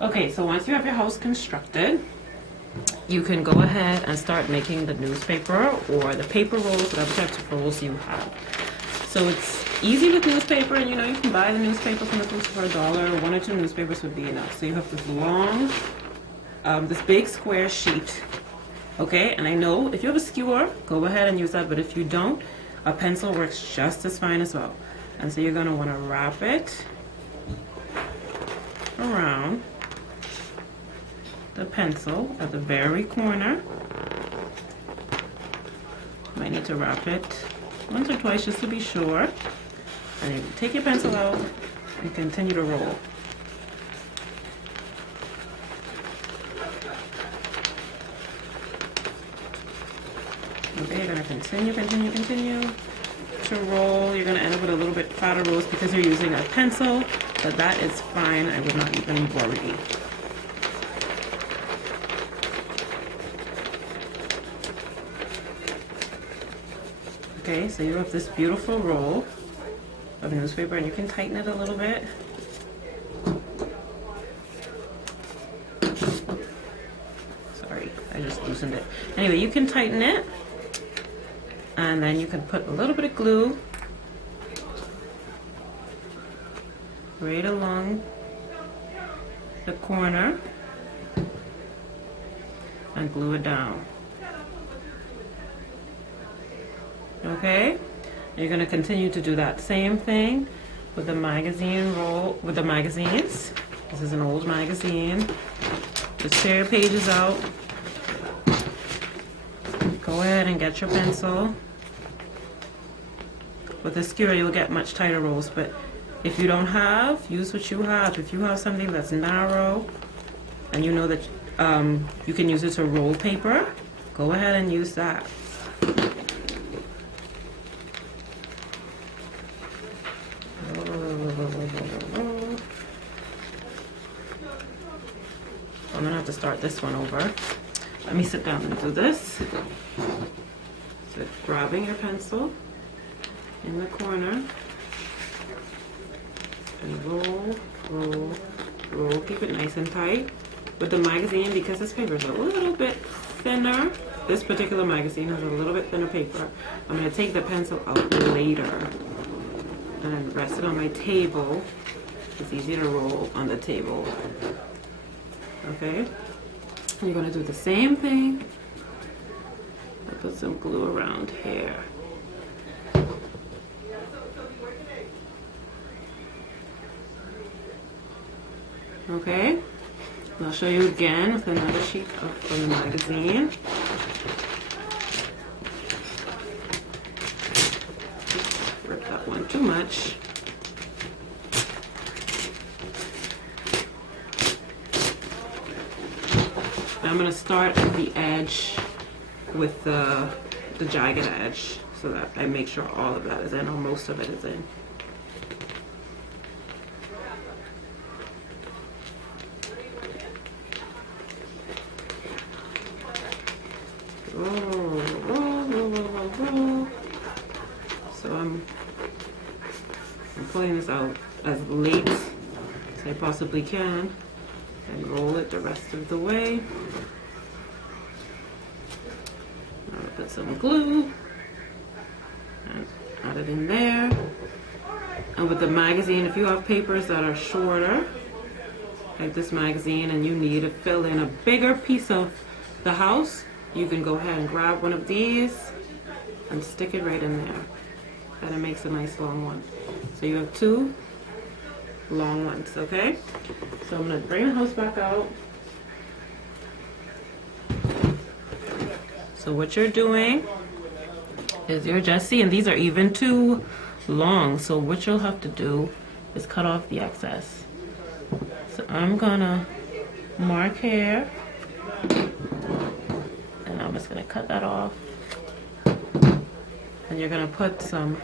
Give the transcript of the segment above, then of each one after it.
Okay, so once you have your house constructed, you can go ahead and start making the newspaper or the paper rolls, whatever types of rolls you have. So it's easy with newspaper, and you can buy the newspaper from the post for $1. 1 or 2 newspapers would be enough. So you have this long, this big square sheet, okay? And I know if you have a skewer, go ahead and use that, but if you don't, a pencil works just as fine as well. And so you're gonna wanna wrap it around the pencil at the very corner. Might need to wrap it once or twice just to be sure. And you take your pencil out and continue to roll. Okay, you're gonna continue to roll. You're gonna end up with a little bit fatter rolls because you're using a pencil, but that is fine. I would not even worry. Okay, so you have this beautiful roll of newspaper, and you can tighten it a little bit. Sorry, I just loosened it. Anyway, you can tighten it, and then you can put a little bit of glue right along the corner and glue it down. Okay, you're going to continue to do that same thing with the magazine roll, with the magazines. This is an old magazine. Just tear your pages out. Go ahead and get your pencil. With a skewer, you'll get much tighter rolls, but if you don't have, use what you have. If you have something that's narrow and you know that you can use it to roll paper, go ahead and use that. I'm gonna have to start this one over. Let me sit down and do this. So grabbing your pencil in the corner and roll, roll, roll. Keep it nice and tight. With the magazine, because this paper is a little bit thinner, this particular magazine has a little bit thinner paper. I'm gonna take the pencil out later and rest it on my table. It's easy to roll on the table. Okay, and you're gonna do the same thing. I put some glue around here. Okay, and I'll show you again with another sheet from the magazine. Rip that one too much. I'm going to start at the edge with the jagged edge so that I make sure all of that is in, or most of it is in. Roll, roll, roll, roll, roll. So I'm pulling this out as late as I possibly can. And roll it the rest of the way. I'll put some glue and add it in there. And with the magazine, if you have papers that are shorter, like this magazine, and you need to fill in a bigger piece of the house, you can go ahead and grab one of these and stick it right in there. And it makes a nice long one. So you have 2 long ones, okay? So I'm gonna bring the house back out. So what you're doing is you're just seeing these are even too long. So what you'll have to do is cut off the excess. So I'm gonna mark here, and I'm just gonna cut that off. And you're gonna put some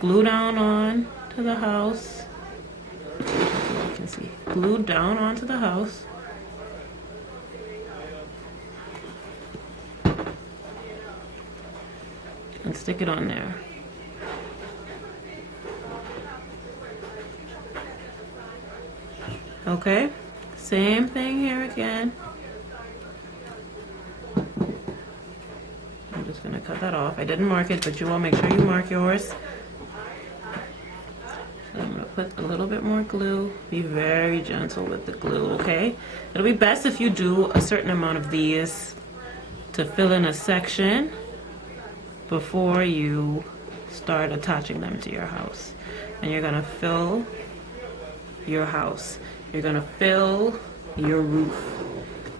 glue down on to the house. You can see, glued down onto the house. And stick it on there. Okay, Same thing here again. I'm just gonna cut that off. I didn't mark it, but you all make sure you mark yours. So I'm gonna put a little bit more glue. Be very gentle with the glue, okay? It'll be best if you do a certain amount of these to fill in a section before you start attaching them to your house. And you're gonna fill your house. You're gonna fill your roof.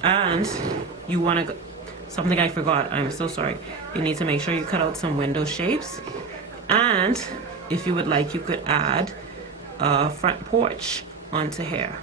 And you wanna, something I forgot, I'm so sorry. You need to make sure you cut out some window shapes. And if you would like, you could add a front porch onto here.